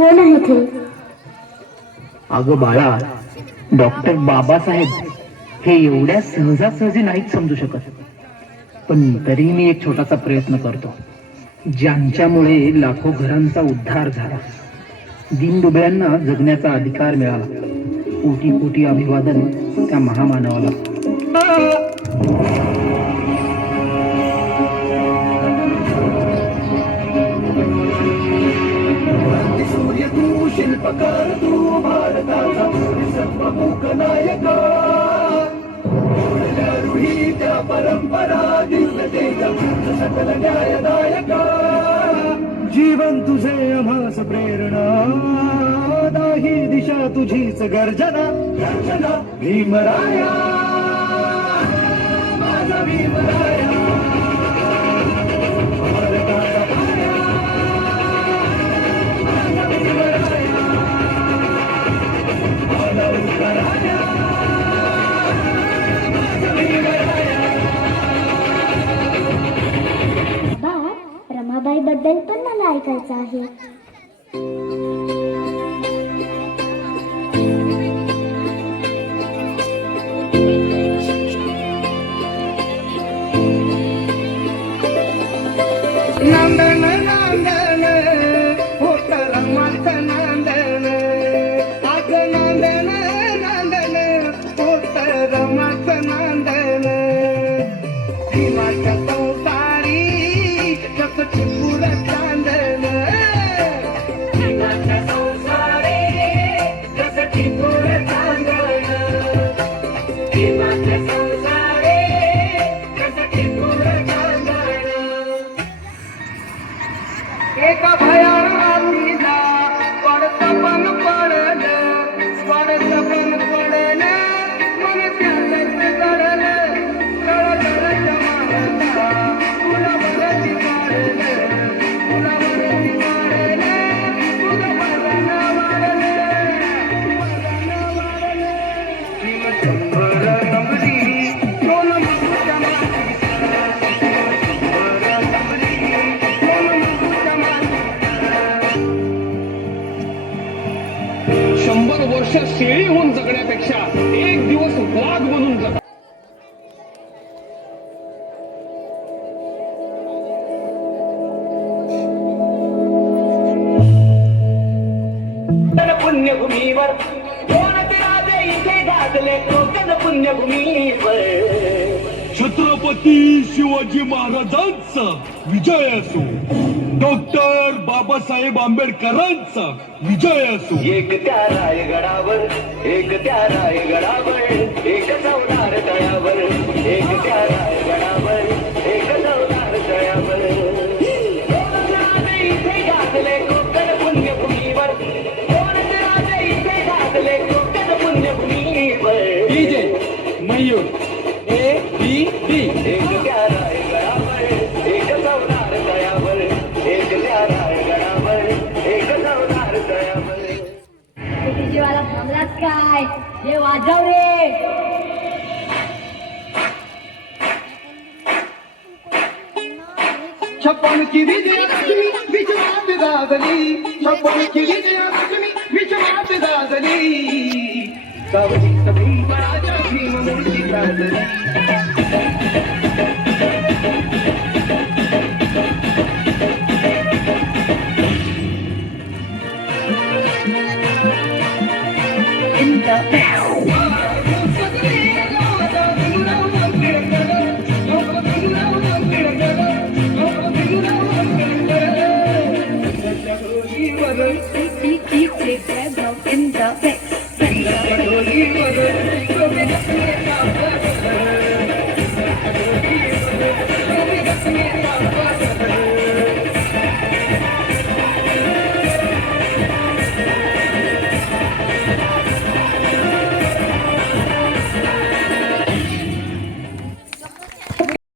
कोण आहे ते? अगं बाळा, डॉक्टर बाबासाहेब हे एवढ्या सहजासहजी नाहीत समजू शकत. पण तरी मी एक छोटासा प्रयत्न करतो, ज्यांच्यामुळे लाखो घरांचा उद्धार झाला, दीनदुबळ्यांना जगण्याचा अधिकार मिळाला. कोटी कोटी अभिवादन त्या महामानवाला. सूर्य तू, शिल्पकार तू, भारताचा सर्वमुख नायक. रूढी त्या परंपरा, दिव्य तेज सकल न्यायदायक. जीवन तुझे आम्हास प्रेरणा, दाही दिशा तुझीच गर्जना. गर्जना भीमराया, माझा भीमराया. भारताचा पाया, माझा भीमराया. मानवकराया, माझा भीमराया. बा, रमाबाई बद्दल पण मला ऐकायचं आहे. नांदन नांदन होत रमाचं नांदन. आज नांदन नांदन होत रमाचं नांदन. भीमाच्या संसारी कसं चिपूर चांदन. भीमाच्या संसारी कसं चिपूर चांदन. भीमाच्या संसारी कसं चिपूर चांदन. एका भयाला पडतं पण पडलं, पडतं पण पडलं, मन त्यातच चढलं. कळकळच्या मारता तुला वरती काढलं, तुला वरती काढलं. तुझं बदन वाढलं, बदन वाढलं. भीम शंभर नंबरी, दोन मागूच्या मातीचा. शंभर नंबरी, दोन मागूच्या मातीचा. 100 वर्ष शेळी होऊन जगण्यापेक्षा एक दिवस वाघ बनून जगा. पुण्यभूमीवर दोन राजे इथे गाजले. कोकण पुण्यभूमीवर छत्रपती शिवाजी महाराजांचा विजय असो, डॉक्टर बाबासाहेब आंबेडकरांचा विजय असो. एक त्या रायगडावर, एक त्या रायगडावर, एक चौदार तळ्यावर. एक त्या रायगडावर, एक चौदार तळ्यावर. दोन राजे इथे गाजले कोकण पुण्यभूमीवर. दोन राजे इथे गाजले कोकण पुण्यभूमीवर. DJ Mayur A-B-D. एक त्या रायगडावर, एक चौदार तळ्यावर. एक त्या रायगडावर, एक चौदार तळ्यावर. जीवाला थांबलात काय? हे वाजव रे. छप्पन की विजयादशमी विश्वात गाजली. छप्पन की विजयादशमी विश्वात गाजली. सावली सगळी बळाच्या भीममूर्ती गाजली. In the mix.